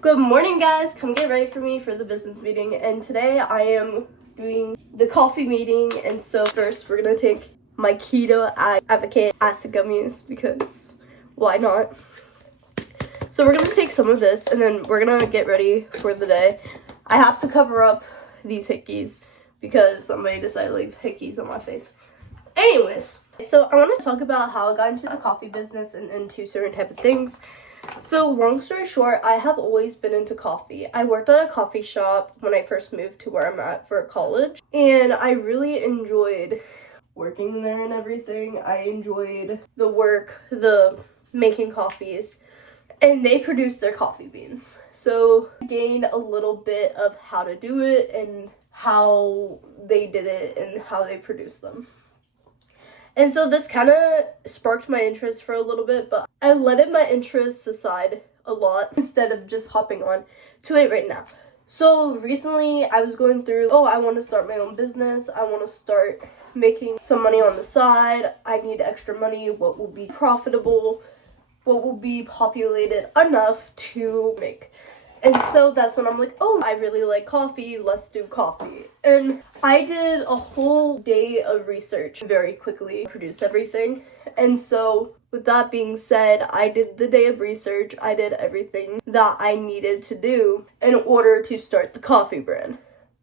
Good morning, guys. Come get ready for me for the business meeting. And today I am doing the coffee meeting. And so first we're gonna take my keto advocate acid gummies because why not? So we're gonna take some of this and then we're gonna get ready for the day. I have to cover up these hickeys because somebody decided to leave hickeys on my face. Anyways, so I want to talk about how I got into the coffee business and into certain type of things. So long story short, I have always been into coffee. I worked at a coffee shop when I first moved to where I'm at for college, and I really enjoyed working there and everything. I enjoyed the work, the making coffees, and they produced their coffee beans. So I gained a little bit of how to do it and how they did it and how they produced them. And so this kind of sparked my interest for a little bit, but I let my interests aside a lot instead of just hopping on to it right now. So recently I was going through, I want to start my own business. I want to start making some money on the side. I need extra money. What will be profitable? What will be populated enough to make? And so that's when I'm like, I really like coffee, let's do coffee. And I did a whole day of research very quickly, produce everything. And so with that being said, I did the day of research, I did everything that I needed to do in order to start the coffee brand.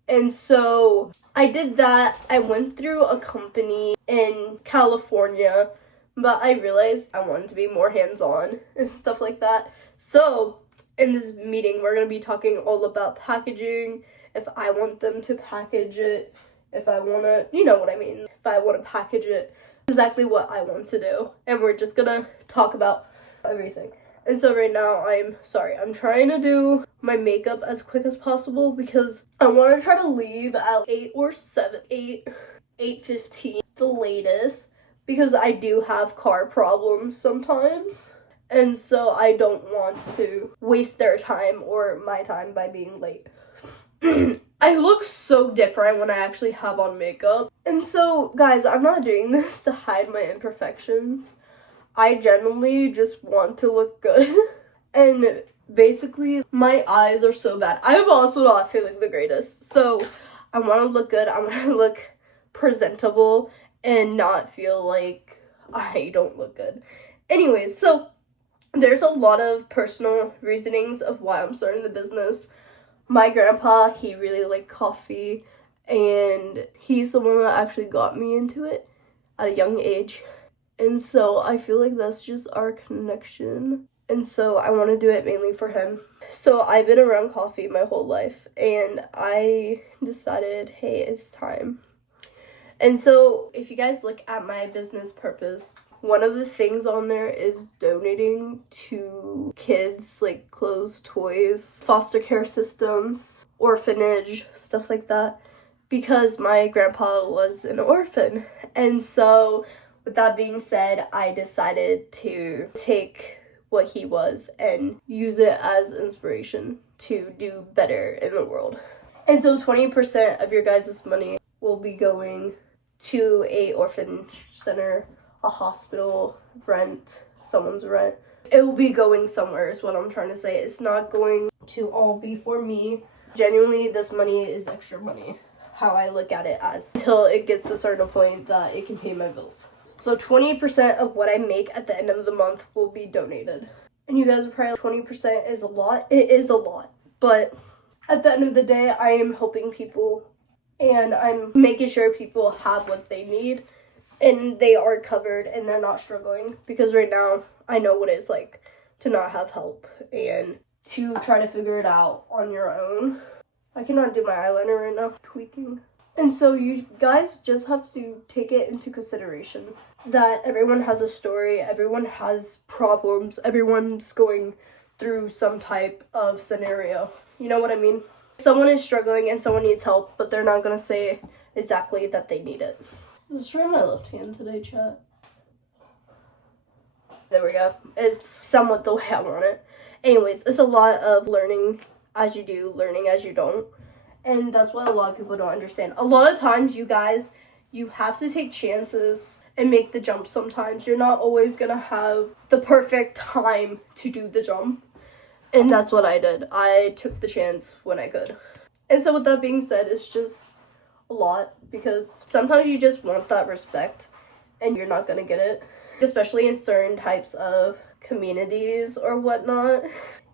And so I did that. I went through a company in California, but I realized I wanted to be more hands-on and stuff like that. So in this meeting, we're going to be talking all about packaging, if I want them to package it, if I want to, you know what I mean, if I want to package it, exactly what I want to do. And we're just going to talk about everything. And so right now, I'm trying to do my makeup as quick as possible because I want to try to leave at 8:15, the latest, because I do have car problems sometimes. And so I don't want to waste their time or my time by being late. I look so different when I actually have on makeup. And so, guys, I'm not doing this to hide my imperfections. I genuinely just want to look good. And basically, my eyes are so bad. I'm also not feeling the greatest. So I want to look good. I want to look presentable and not feel like I don't look good. Anyways, so there's a lot of personal reasonings of why I'm starting the business. My grandpa, he really liked coffee, and he's the one that actually got me into it at a young age. And so I feel like that's just our connection. And so I want to do it mainly for him. So I've been around coffee my whole life, and I decided, hey, it's time. And so if you guys look at my business purpose, one of the things on there is donating to kids, like clothes, toys, foster care systems, orphanage, stuff like that, because my grandpa was an orphan. And so with that being said, I decided to take what he was and use it as inspiration to do better in the world. And so 20% of your guys' money will be going to a orphanage center, a hospital, someone's rent. It will be going somewhere is what I'm trying to say. It's not going to all be for me. Genuinely, this money is extra money, how I look at it as, until it gets to a certain point that it can pay my bills. So 20% of what I make at the end of the month will be donated. And you guys are probably like, 20% is a lot. It is a lot. But at the end of the day, I am helping people and I'm making sure people have what they need and they are covered and they're not struggling, because right now I know what it's like to not have help and to try to figure it out on your own. I cannot do my eyeliner right now, tweaking. And so you guys just have to take it into consideration that everyone has a story, everyone has problems, everyone's going through some type of scenario. You know what I mean? Someone is struggling and someone needs help, but they're not going to say exactly that they need it. Let's try my left hand today, chat. There we go. It's somewhat the way I want it. Anyways, it's a lot of learning as you do, learning as you don't. And that's what a lot of people don't understand. A lot of times, you guys, you have to take chances and make the jump sometimes. You're not always going to have the perfect time to do the jump. And that's what I did. I took the chance when I could. And so with that being said, it's just a lot because sometimes you just want that respect and you're not gonna get it. Especially in certain types of communities or whatnot,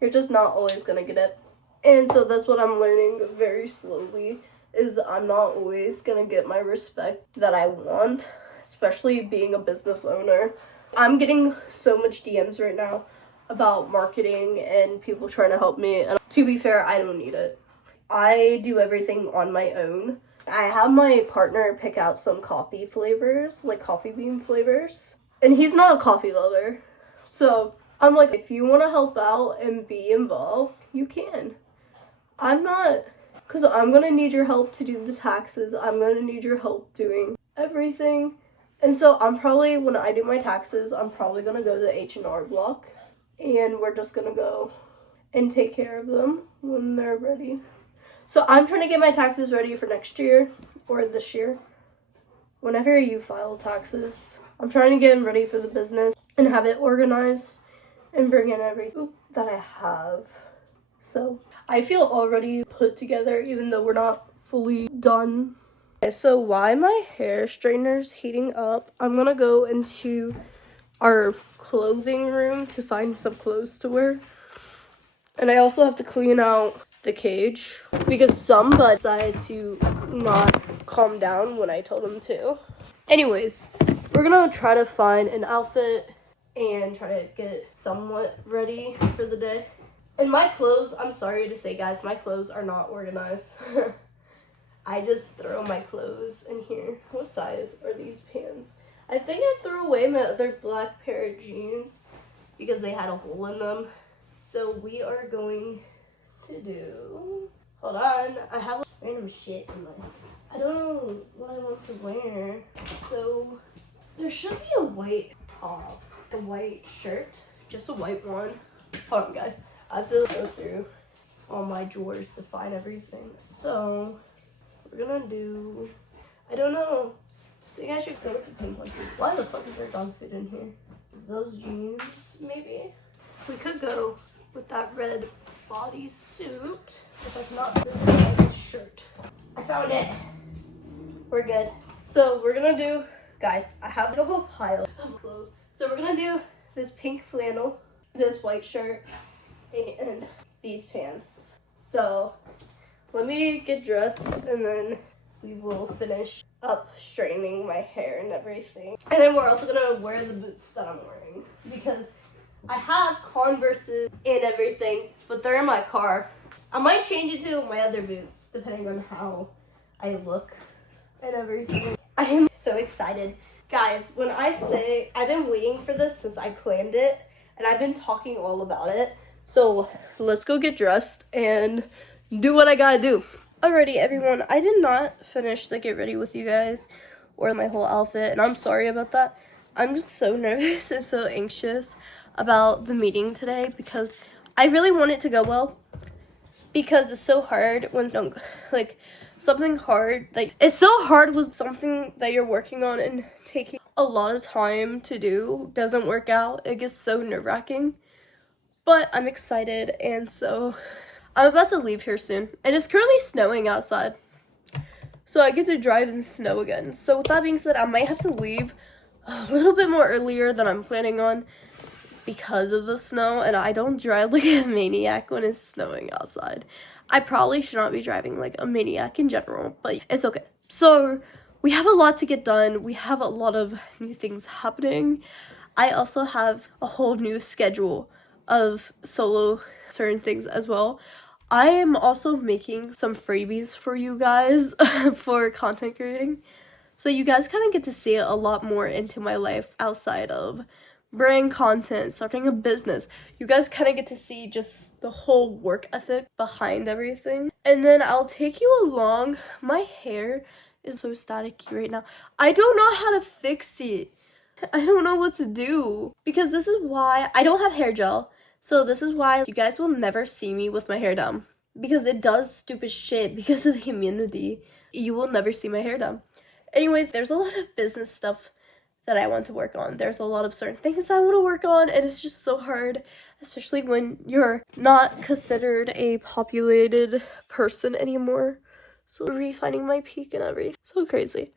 you're just not always gonna get it. And so that's what I'm learning very slowly, is I'm not always gonna get my respect that I want, especially being a business owner. I'm getting so much DMs right now about marketing and people trying to help me, and to be fair, I don't need it. I do everything on my own. I have my partner pick out some coffee flavors, like coffee bean flavors, and he's not a coffee lover. So I'm like, if you want to help out and be involved, you can. I'm not, because I'm going to need your help to do the taxes. I'm going to need your help doing everything. And so I'm probably, when I do my taxes, I'm probably going to go to the H&R Block, and we're just going to go and take care of them when they're ready. So I'm trying to get my taxes ready for next year or this year. Whenever you file taxes, I'm trying to get them ready for the business and have it organized and bring in everything that I have. So I feel already put together even though we're not fully done. Okay, so while my hair straightener's heating up, I'm gonna go into our clothing room to find some clothes to wear. And I also have to clean out the cage because somebody decided to not calm down when I told them to. Anyways, we're gonna try to find an outfit and try to get somewhat ready for the day. And my clothes, I'm sorry to say guys, my clothes are not organized. I just throw my clothes in here. What size are these pants? I think I threw away my other black pair of jeans because they had a hole in them. So we are going to do, hold on, I have random shit in my, I don't know what I want to wear. So there should be a white top, a white shirt, just a white one. Hold on guys, I have to go through all my drawers to find everything. So we're gonna do, I don't know, I think I should go with the pink one too. Why the fuck is there dog food in here? Those jeans, maybe? We could go with that red bodysuit, if I cannot this shirt. I found it. We're good. So we're gonna do, guys, I have a whole pile of clothes. So we're gonna do this pink flannel, this white shirt, and these pants. So let me get dressed and then we will finish up straightening my hair and everything. And then we're also gonna wear the boots that I'm wearing because I have Converses and everything, but they're in my car. I might change it to my other boots depending on how I look and everything. I am so excited. Guys, when I say I've been waiting for this since I planned it and I've been talking all about it. So let's go get dressed and do what I gotta do. Alrighty everyone, I did not finish the get ready with you guys or my whole outfit, and I'm sorry about that. I'm just so nervous and so anxious about the meeting today because I really want it to go well, because it's so hard when something hard, like it's so hard with something that you're working on and taking a lot of time to do doesn't work out. It gets so nerve-wracking, but I'm excited, and so I'm about to leave here soon, and it's currently snowing outside, so I get to drive in snow again. So with that being said, I might have to leave a little bit more earlier than I'm planning on because of the snow, and I don't drive like a maniac when it's snowing outside. I probably should not be driving like a maniac in general, but it's okay. So we have a lot to get done. We have a lot of new things happening. I also have a whole new schedule of solo certain things as well. I am also making some freebies for you guys for content creating, so you guys kind of get to see a lot more into my life outside of brand content, starting a business. You guys kind of get to see just the whole work ethic behind everything. And then I'll take you along. My hair is so staticky right now. I don't know how to fix it. I don't know what to do, because this is why I don't have hair gel. So this is why you guys will never see me with my hair down, because it does stupid shit because of the humidity. You will never see my hair down. Anyways, there's a lot of business stuff that I want to work on. There's a lot of certain things I want to work on, and it's just so hard especially when you're not considered a populated person anymore. So refinding my peak and everything. So crazy.